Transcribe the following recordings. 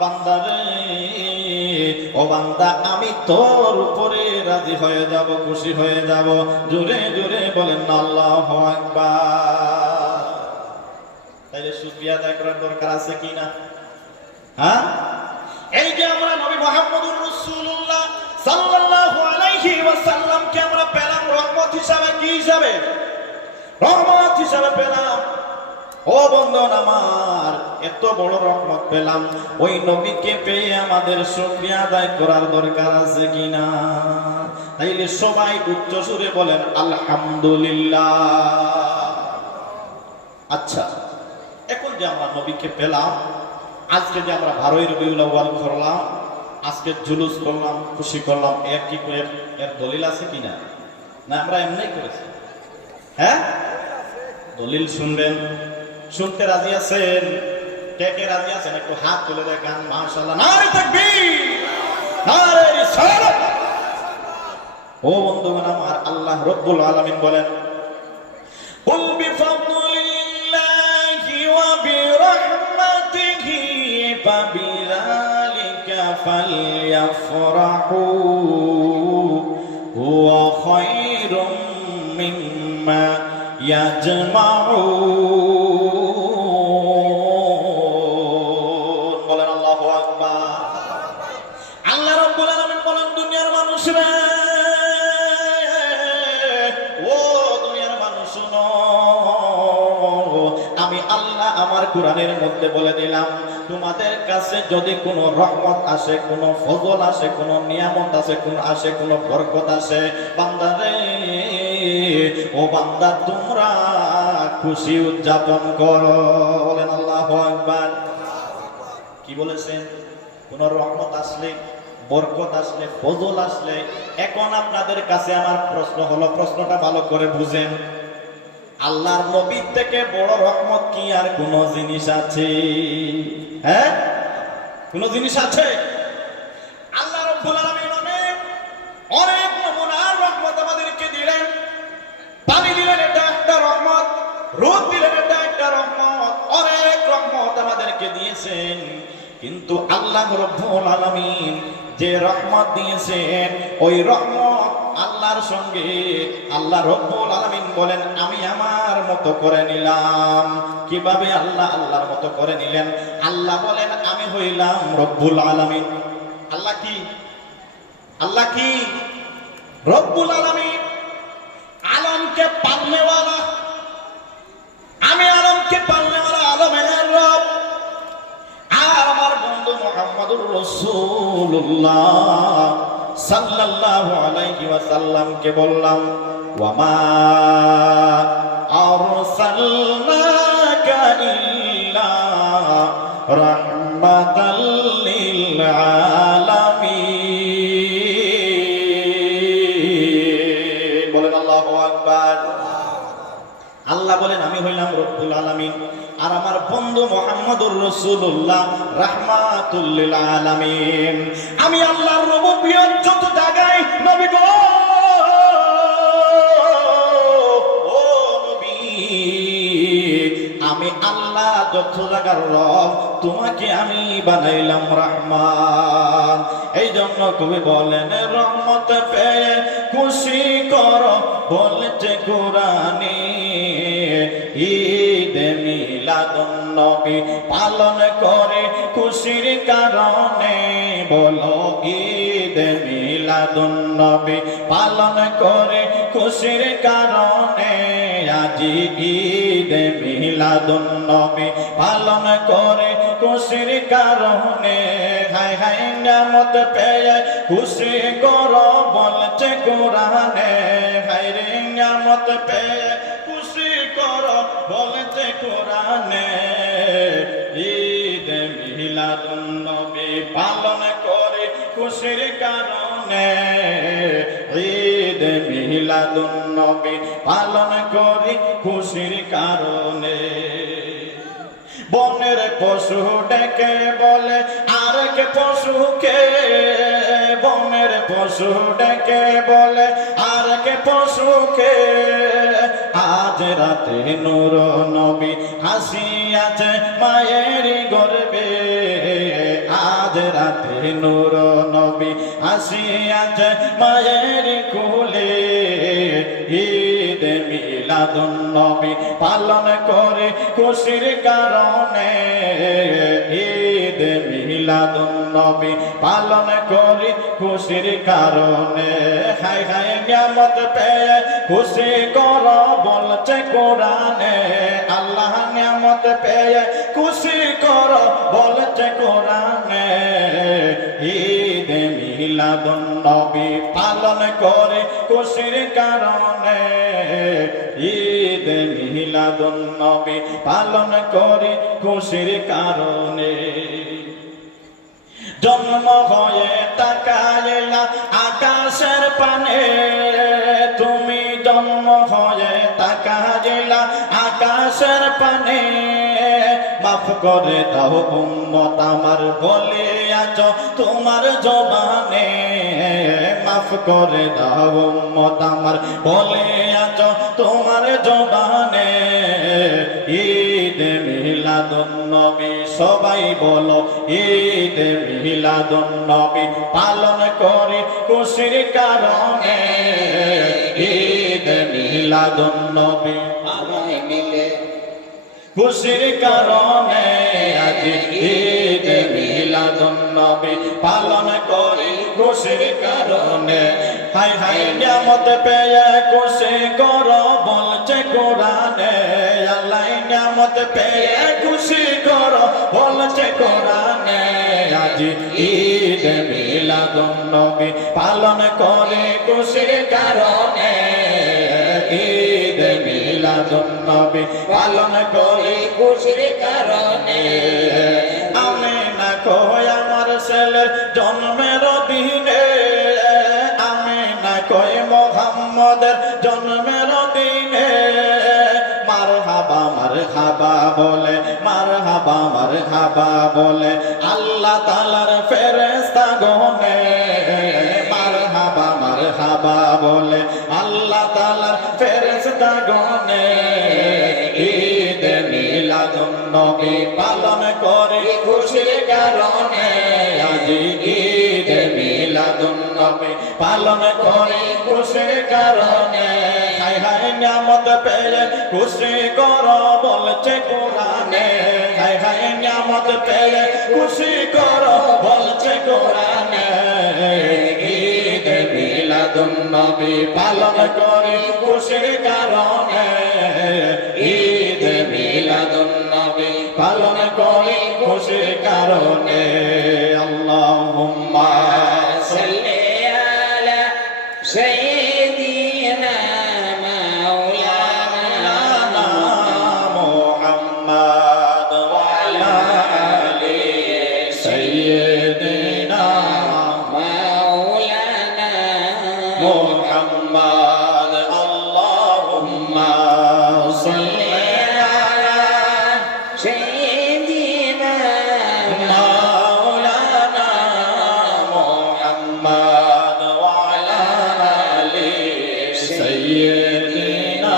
বান্দারে ও বান্দা আমি তোর উপরে রাজি হয়ে যাব, খুশি হয়ে যাব। জোরে জোরে বলেন আল্লাহু আকবার। তাইলে শুকরিয়া আদায় করার দরকার আছে কি না? হ্যাঁ, এই যে আমরা নবী মুহাম্মদুর রাসূলুল্লাহ সাল্লাল্লাহু আলাইহি ওয়াসাল্লামকে আমরা পেলাম রহমত হিসাবে, কি হিসাবে? রহমত হিসাবে পেলাম। ও বন্ধুগণ আমার, এত বড় রহমত পেলাম, ওই নবীকে পেয়ে আমাদের শুকরিয়া আদায় করার দরকার আছে কিনা? তাইলে সবাই উচ্চ সুরে বলেন আলহামদুলিল্লাহ। আচ্ছা, এখন যে আমরা নবীকে পেলাম, আজকে যে আমরা 12ই রবিউল আউয়াল করলাম, আজকে জুলুস করলাম, খুশি করলাম, এর কি এর দলিল আছে কিনা? না আমরা এমনিই করেছি? হ্যাঁ, দলিল শুনবেন? শুনতে রাজি আছেন? কে কে রাজি আছেন একটু হাত তুলে দেখান। মাশাআল্লাহ, নারে তাকবীর, নারে রিসালাত। ও বন্ধুগণ আমার, আল্লাহ রাব্বুল আলামিন বলেন কুল বিফাদলিল্লাহি ওয়া বিরাহমাতিহি ফাবিযালিকা ফালইফরাহু হুয়া খায়রুম মিম্মা ইয়াজমাউন। বলেন আল্লাহু আকবার। আল্লাহ রাব্বুল আলামিন বলেন, দুনিয়ার মানুষরা, ও দুনিয়ার মানুষ শুনো, আমি আল্লাহ আমার কোরআনের মধ্যে বলে দিলাম, তোমাদের কাছে যদি কোনো রহমত আসে, কোনো ফজল আসে, কোনো নিয়ামত আসে, কোনো বরকত আসে, বান্দারে ও বান্দা তোমরা খুশি উদযাপন করো। বলেন আল্লাহু আকবার। কি বলেছেন? কোন রহমত আসলে, বরকত আসলে, ফজল আসলে, এখন আপনাদের কাছে আমার প্রশ্ন হলো, প্রশ্নটা ভালো করে বুঝেন, আল্লাহর নবী থেকে বড় রহমত কি আর কোন জিনিস আছে? হ্যাঁ, কোন জিনিস আছে? আল্লাহ রাব্বুল আলামিন অনেক নমুনার রহমত আমাদেরকে দিলেন। পানি দিলেন, এটা একটা রহমত। রোদ দিলেন, এটা একটা রহমত। অনেক রহমত আমাদেরকে দিয়েছেন, কিন্তু আল্লাহ রাব্বুল আলামিন যে রহমত দিয়েছেন, ওই রহমত আল্লাহর সঙ্গে আল্লাহ রাব্বুল আলামিন বলেন আমি আমার মতো করে নিলাম। কিভাবে আল্লাহ আল্লাহর মতো করে নিলেন? আল্লাহ বলেন আমি হইলাম রব্বুল আলামিন। আল্লাহ কি? আল্লাহ কি? রব্বুল আলামিন, আলমকে পালনেওয়ালা। আমি আলমকে পালনেওয়ালা, আলমের রব। আর আমার বন্ধু মুহাম্মদুর রাসূলুল্লাহ সাল্লাল্লাহু আলাইহি ওয়াসাল্লামকে বললাম ওয়া মা আরসালনাকা ইল্লা রাহমাতাল লিল আলামিন। বলেন আল্লাহু আকবার। আল্লাহ বলেন আমি হইলাম রব্বুল আলামিন, আর আমার বন্ধু মুহাম্মদুর রাসূলুল্লাহ রাহমাতুল লিল আলামিন। আমি আল্লাহর রূবুবিয়ত যত জায়গায় নবী গো, ও নবী, আমি আল্লাহ যত জায়গার রব, তোমাকে আমি বানাইলাম রহমান। এই জন্য কবি বলেন রহমত পেয়ে খুশি করো, বলেছে কোরআনে। ঈদ মিলাদুন নবী পালন করে খুশির কারণে, বলো ঈদ মিলাদুন নবী পালন করে খুশির কারণে। আজি ঈদ মিলাদুন নবী পালন করে খুশির কারণে। হায় হায় নিয়ামত পেয়ে খুশি করো, বলছে কোরআনে। হায় রে নিয়ামত পেয়ে খুশি করো, বলছে কোরআনে। ঈদ মিলাদুন নবী পালন করে খুশির কারণে। ঈদ মিলাদুন নবী পালন করে খুশির কারণে। বনের পশু ডেকে বলে আরেক পশুকে, বনের পশু ডেকে বলে আরেক পশুকে। আজ রাতে নূর নবী হাসিয়াছে মায়ের গর্বে, মাঝে রাতে নূর নবী আসিয়াছে মায়ের কোলে ঈদ মিলাদুন নবী পালন করে খুশির কারণে ঈদ মিলাদুন নবী পালন করে খুশির কারণে হায় হায় নিয়ামত পেয়ে খুশি কর বলছে কোরআনে আল্লাহ নিয়ামত পেয়ে খুশি কর বলছে কোরআনে ঈদ মিলাদুন নবী পালন করে খুশির কারণে ঈদ মিলাদুন নবী পালন করে খুশির কারণে জন্ম হয়ে তাকাইলা আকাশের পানে তুমি জন্ম হয়ে তাকাইলা আকাশের পানে মাফ করে দাও উম্মত আমার বলে আছো তোমার জবানে মাফ করে দাও উম্মত আমার বলে আছো তোমার জবানে ঈদ মিলাদুন নবী সবাই বলো ঈদ মিলাদুন নবী পালন করে খুশির কারণে ঈদ মিলাদুন নবী সবাই মিলে খুশির কারণে আজ ঈদ মিলাদুন নবী পালন করি খুশির কারণে হায় হায় নিয়ামত পেয়ে খুশি কর বলছে কোরআনে আল্লাহ নিয়ামত পেয়ে খুশি কর বলছে কোরআনে আজ ঈদ মিলাদুন নবী পালন করে খুশির কারণে ঈদ মিলাদুন নবী পালন করে খুশির কারণে আমি না কই আমার ছেলের জন্মের দিনে আমি না কই মুহাম্মদের জন্মের দিনে মারহাবা বলে মারহাবা বলে আল্লাহ তাআলার ফেরেশতা গনে মারহাবা বলে আল্লাহ তাআলার ফেরেশতা গনে ঈদ মিলাদুন নবী পালন করে খুশির কারণে আজ ঈদ মিলাদুন নবী পালন করে খুশির কারণে হায় হায় নিয়ামত পেয়ে খুশি কর বলছে কোরআনে হায় হায় নিয়ামত পেয়ে খুশি কর বলছে কোরআনে ঈদ মিলাদুন নবী পালন করে খুশির কারণে ঈদ মিলাদুন নবী পালন করে খুশির কারণে আল্লাহুম্মা সাল্লি আলা সাইয়্যিদিনা মাওলানা মুহাম্মদ ওয়া আলা আলি সাইয়্যিদিনা মাওলানা মুহাম্মদ আল্লাহুম্মা সাল্লি আলা সাইয়্যিদিনা মাওলানা মুহাম্মদ ওয়া আলা আলি সাইয়্যিদিনা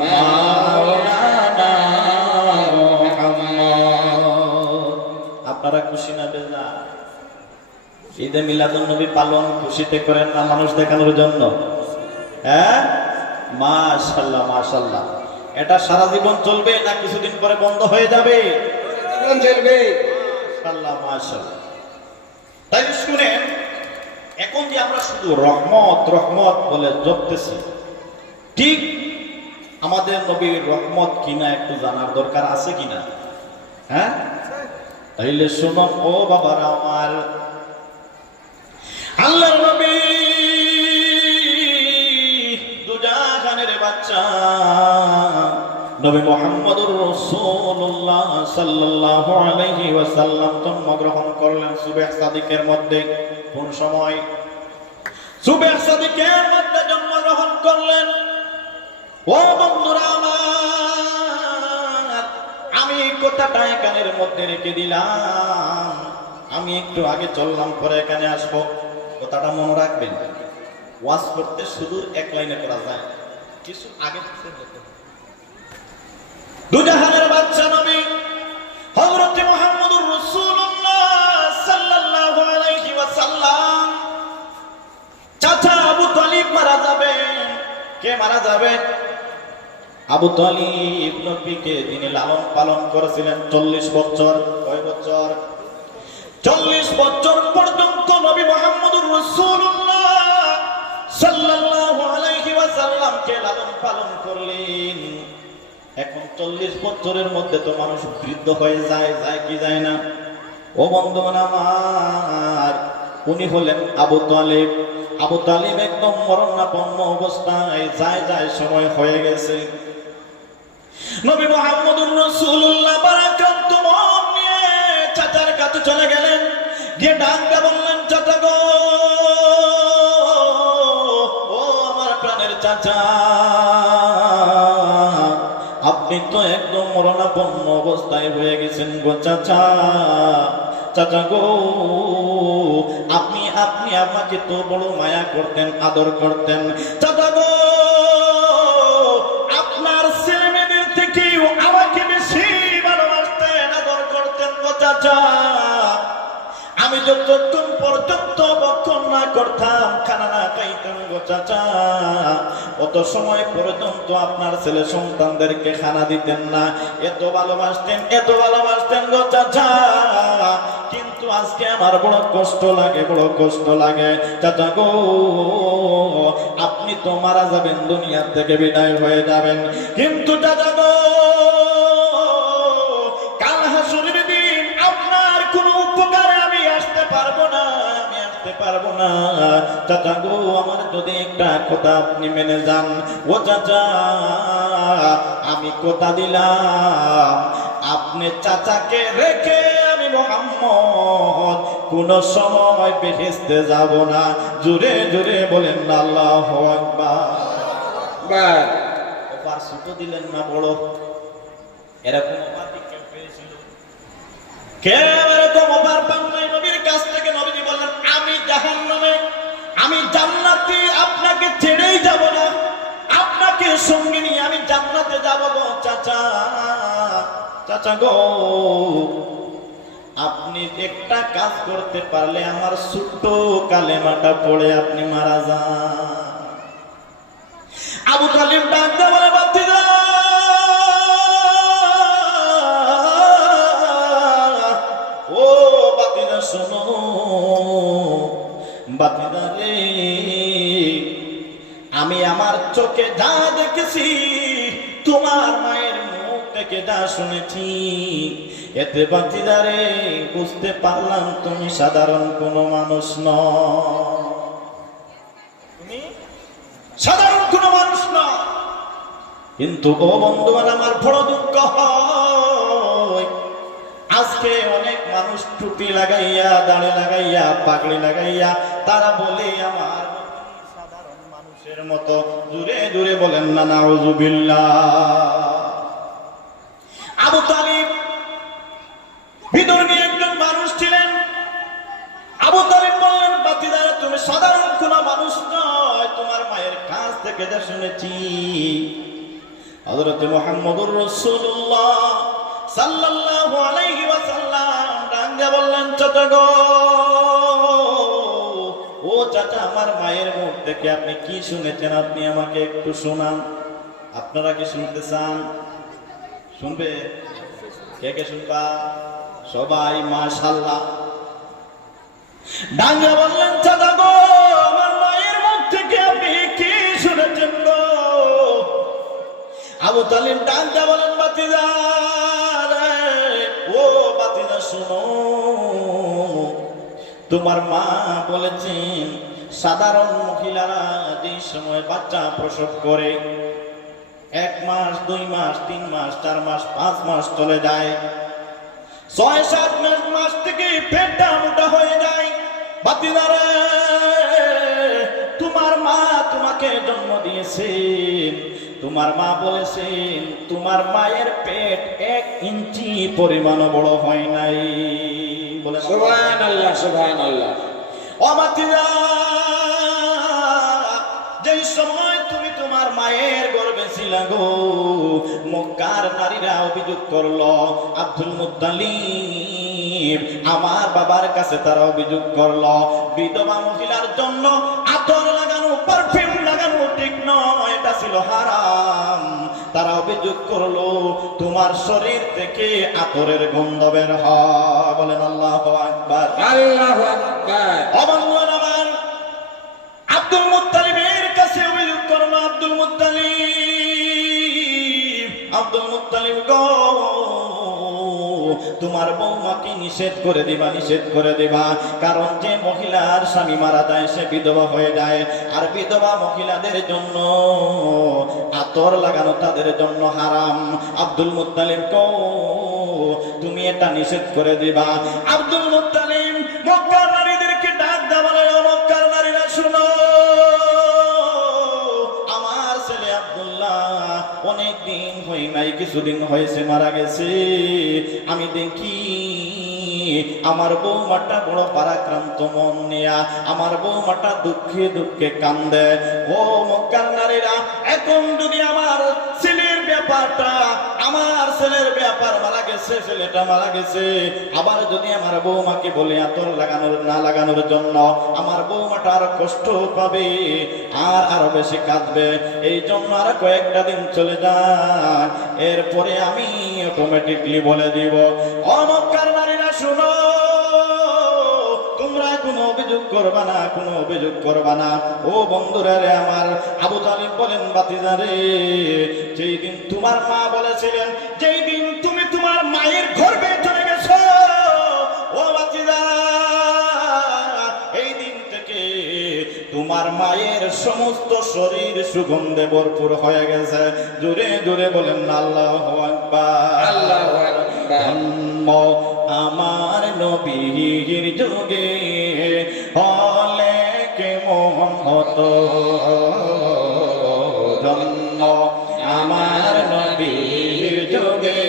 মাওলানা মুহাম্মদ। আপনারা খুশি না বেজা? ঈদে মিলাদুন নবী পালন খুশিতে করেন না মানুষ দেখানোর জন্য? হ্যাঁ, মাশাআল্লাহ মাশাআল্লাহ। এটা সারা জীবন চলবে না কিছুদিন পরে বন্ধ হয়ে যাবে? জীবন চলবে মাশাআল্লাহ মাশাআল্লাহ। তাই শুনেন, এখন যে আমরা শুধু রহমত রহমত বলে জপতেছি, ঠিক আমাদের নবীর রহমত কিনা একটু জানার দরকার আছে কিনা? হ্যাঁ, তাইলে শুনুন ও বাবারা আমার, আল্লাহর নবী দুজাহানের বাচ্চা নবী মুহাম্মদুর রাসূলুল্লাহ সাল্লাল্লাহু আলাইহি ওয়াসাল্লাম জন্মগ্রহণ করলেন সুবহ সাদিকের মধ্যে। কোন সময়? সুবহ সাদিকের মধ্যে জন্মগ্রহণ করলেন। ও বন্ধুরা আমার, আমি কথাটা কানের মধ্যে রেখে দিলাম, আমি একটু আগে চললাম, পরে এখানে আসবো। কথাটা মনে রাখবেন, ওয়াজ করতে শুধু এক লাইনে করা যায়, কিছু আগে দুজাহানের বাদশা নবী হযরত মুহাম্মদুর রাসূলুল্লাহ মারা যাবে। আবু তালিব নবীকে তিনি লালন পালন করেছিলেন 40 বছর। কয় বছর? 40 বছর পর্যন্ত নবী মুহাম্মদুর রাসূলুল্লাহ সাল্লাল্লাহু আলাইহি ওয়াসাল্লামকে লালন পালন করলেন। এখন 40 বছরের মধ্যে তো মানুষ বৃদ্ধ হয়ে যায়, যায় কি যায় না? ও বন্ধুগণ আমার, উনি হলেন আবু তালিব। আবু তালিব একদম মরণাপন্ন অবস্থায়, যায় যায় সময় হয়ে গেছে। নবী মুহাম্মদুর রাসূলুল্লাহ বারাকাত মন নিয়ে চাচার কাছে চলে গেলেন, গিয়ে ডাক দিয়ে বললেন, চাচা গো, ও আমার প্রাণের চাচা, আপনি তো একদম মরণাপন্ন অবস্থায় হয়ে গেছেন গো চাচা। চাচা গো, আপনি আপনি আমাকে তো বড় মায়া করতেন, আদর করতেন। চাচা গো, আপনার ছেলে মেয়েদের থেকেও আমাকে বেশি ভালোবাসতেন, আদর করতেন গো চাচা। আমি যতক্ষণ পর্যন্ত বক্ষণ না করতাম, খানা না খাইতাম গো চাচা, অত সময় পর্যন্ত আপনার ছেলে সন্তানদেরকে খানা দিতেন না। এত ভালোবাসতেন, এত ভালোবাসতেন গো চাচা। কিন্তু আজকে আমার বড় কষ্ট লাগে, বড় কষ্ট লাগে চাচা গো। আপনি তো মারা যাবেন, দুনিয়া থেকে বিদায় হয়ে যাবেন, কিন্তু চাচা গো, কাল হাসরের দিন আপনার কোনো উপকারে আমি আসতে পারবো না, আমি আসতে পারবো না। চাচা গো, আমার যদি একটা কথা আপনি মেনে যান, ও চাচা, আমি কথা দিলাম, আপনি চাচাকে রেখে আমি মুহাম্মদ কোন সময় বেহেশতে যাব না। জোরে জোরে বলেন না আল্লাহু আকবার। ওপার ছোট দিলেন না বড়? এরকম ওপার কেউ পেয়েছিল? কেউ এরকম ওপার পান নাই নবীর কাছ থেকে? নবীজি বললেন, আমি জাহান্নামে, আমি জান্নাতে আপনাকে ছেড়েই যাব না, আপনাকে সঙ্গে নিয়ে আমি জান্নাতে যাব গো চাচা। চাচা গো, আপনি একটা কাজ করতে পারলে আমার ছোট্ট কালেমাটা পড়ে আপনি মারা যান। আবু তালিব ডাক দিয়ে বলে, বাতিজা, ও বাতিজা শোনো, বাতিজা রে, আমি আমার চোখে যা দেখেছি, তোমার মায়ের মুখ থেকে যা শুনেছি, এতে বাতিদারে বুঝতে পারলাম তুমি সাধারণ কোনো মানুষ নও, তুমি সাধারণ কোনো মানুষ নও। কিন্তু ও বন্ধুগণ, আমার বড় দুঃখ হয়, আজকে অনেক মানুষ টুপি লাগাইয়া, দাড়ি লাগাইয়া, পাগড়ি লাগাইয়া, তারা বলে আমার সাধারণ মানুষের মতো। জোরে জোরে বলেন না নাউজুবিল্লাহ। আবু তালিব বিধর্মী একজন মানুষ ছিলেন। আবু তালিব বললেন, বাতিদার, তুমি সাধারণ কোন মানুষ নয়, তোমার মায়ের কাছ থেকে যা শুনেছি। হযরত মুহাম্মদুর রাসূলুল্লাহ সাল্লাল্লাহু আলাইহি ওয়াসাল্লাম ডাক দিয়ে বললেন, চাচা গো, ও চাচা, আমার মায়ের মুখ থেকে আপনি কি শুনেছেন, আপনি আমাকে একটু শোনান। আপনারা কি শুনতে চান? শুনবে? কে কে শুনবা? সবাই মাশাআল্লাহ। ডাঙ্গা বললেন, চাচা গো, আমার মায়ের মুখ থেকে আপনি কি শুনেছেন গো? আবু তালিব ডাঙ্গা বলেন, বাতিজা রে, ও বাতিজা শোনো, তোমার মা বলেছেন সাধারণ মহিলারা যে সময় বাচ্চা প্রসব করে 1 মাস, 2 মাস, 3 মাস, 4 মাস, 5 মাস চলে যায়, 6-7 মাস থেকে পেটটা মোটা হয়ে যায়। বাতিদারে, তোমার মা তোমাকে জন্ম দিয়েছেন, তোমার মা বলেছেন তোমার মায়ের পেট 1 ইঞ্চি পরিমাণ বড় হয় নাই। বলে সুবহানাল্লাহ, সুবহানাল্লাহ। ও বাতিদা, যেই সময় তুমি তোমার মায়ের গর্ভে ছিলা গো, মক্কার নারীরা অভিযোগ করলো, আব্দুল মুত্তালিব আমার বাবার কাছে তারা অভিযোগ করলো, বিধবা মহিলার জন্য আতর লাগানো, পারফিউম লাগানো ঠিক নয়, এটা ছিল হারাম। তারা অভিযোগ করলো তোমার শরীর থেকে আতরের গন্ধ বের হয়। বলেন আল্লাহু আকবার। আল্লাহু আকবার। অবন্ধন আমার আব্দুল মুত্তালিবের কাছে অভিযোগ করলো, আব্দুল মুত্তালিব গো, তোমার বৌমাকে নিষেধ করে দিবা, কারণ যে মহিলার স্বামী মারা যায় সে বিধবা হয়ে যায়, আর বিধবা মহিলাদের জন্য আতর লাগানো তাদের জন্য হারাম। আব্দুল মুত্তালিব গো, তুমি এটা নিষেধ করে দিবা। আব্দুল মুত্তালিব মক্কার নারীদেরকে ডাক দেয়া বলে, ও মক্কার নারীরা শুনো, আমার ছেলে আব্দুল্লাহ অনেক দিন হয় নাই, কিছুদিন হয়েছে মারা গেছে। আমি দেখি আমার বৌমাটা বড় পারাক্রান্ত মন নিয়া, আমার বৌমাটা দুঃখে দুঃখে কান্দে। ও মক্কার নারীরা, এখন যদি আমার ছেলের ব্যাপারটা, আমার ছেলের ব্যাপার মারা গেছে, ছেলেটা মারা গেছে, আবার যদি আমার বৌমাকে বলে আতর লাগানোর জন্য, আমার বৌমাটা আরো কষ্ট পাবে আর আরো বেশি কাঁদবে। এই জন্য আর কয়েকটা দিন চলে যায়, এরপরে আমি অটোমেটিকলি বলে দিব। ও মক্কার নারীরা শুনো, তোমরা কোনো অভিযোগ করবা না। ও বন্ধুরা রে আমার, আবু তালিব বলেন, বাতিজা রে, যেই দিন তোমার মা বলেছিলেন, যেই দিন তুমি তোমার মায়ের গর্ভে চলে গেছো, ও বাতিজা, এই দিন থেকে তোমার মায়ের সমস্ত শরীর সুগন্ধে ভরপুর হয়ে গেছে। জোরে জোরে বলেন আল্লাহু আকবার। আল্লাহু আকবার। আমার নবীর যুগে হলে কেমন হতো জন্ম, আমার নবীর যুগে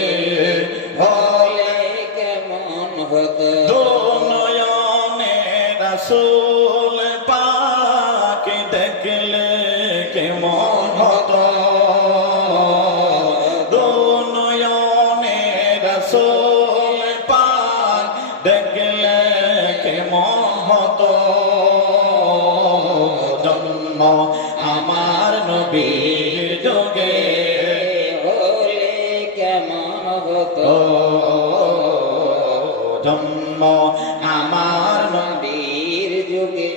হলে কেমন হতো, দুনয়নে রাসূল পাক দেখলে কেমন হতো, দুনয়নে রাসূল পাক দেখলে কেমন হতো জন্ম, আমার নবীর যুগে হলে কেমন হতো, জন্ম, আমার নবীর যুগে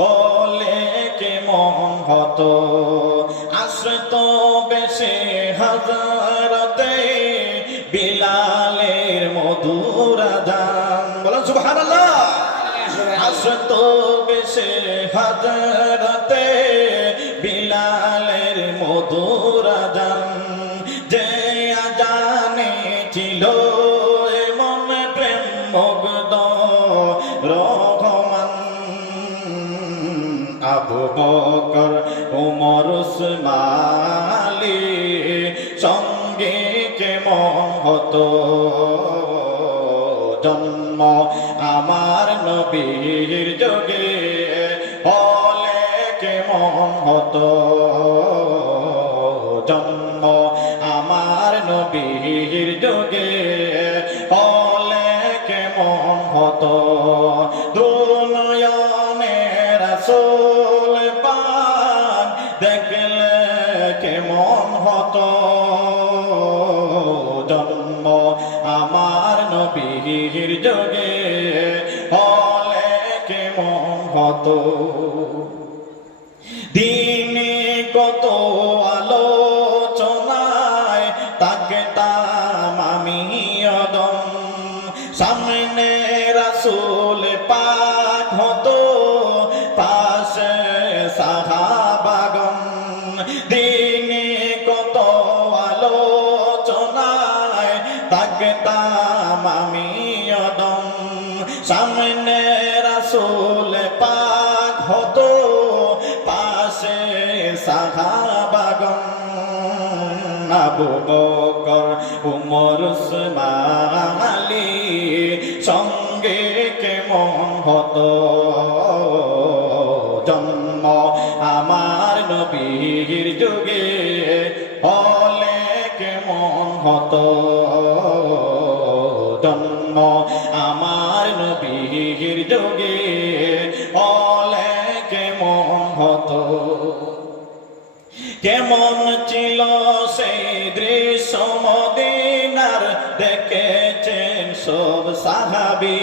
হলে কেমন হতো। আসতো বেশে হাজারতে বিলালের মধুর আযান। বলেন সুবহানাল্লাহ। আসতো বেশে হাজারতে বিলালের মধুর আযান, যে আযানে ছিল এমন প্রেম মুগ্ধ রহমান। আবু বকর ওমর উসমান আলী সঙ্গে কেমন হতো জন্ম, আমার নবীর যুগে হলে কেমন হতো জন্ম, আমার নবীর যুগে হলে কেমন হতো। দুনয়নে রাসূল পাক দেখলে কেমন হতো জন্ম, আমার নবীর যুগে হলে কেমন হতো। দিনে কত আলোচনায় তাকতাম আমি অদম, সামনে রাসূল পাক হতো, পাশে সাহাবাগণ। দিনে কত আলোচনায় তাকতাম আমি অদম, সামনে রাসূল পাক হতো, পাশে সাহাবাগণ। আবু বকর ওমর উসমান আলী সঙ্গে কেমন হতো জন্ম, আমার নবীর যুগে হলে কেমন হতো জন্ম, আমার নবীর যুগে হলে কেমন হতো। কেমন ছিল সেই দৃশ্য মদিনার দেখেছেন সব সাহাবী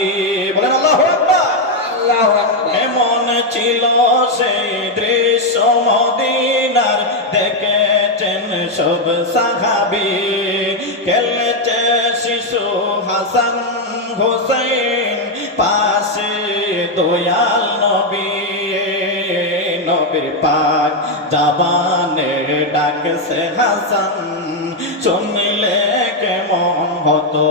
বলেন আল্লাহু আকবার আল্লাহু আকবার কেমন ছিল সেই দৃশ্য মদিনার দেখেছেন সব সাহাবী খেলছে শিশু হাসান হোসেন পাশে দয়াল নবী নবীর পাক জাবানে ডাকছে হাসান শুনলে কেমন হতো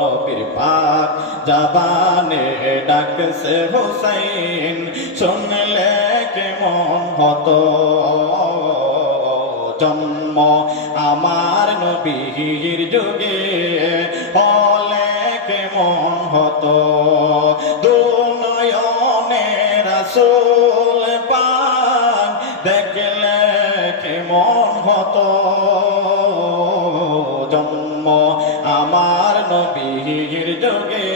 নবীর পাক জাবানে ডাকছে হোসেন শুনলে কেমন হতো জন্ম আমার নবীর যুগে হলে কেমন হতো দুনয়নে রাসূল পাক দেখলে কেমন হতো জন্ম আমার নবীর যুগে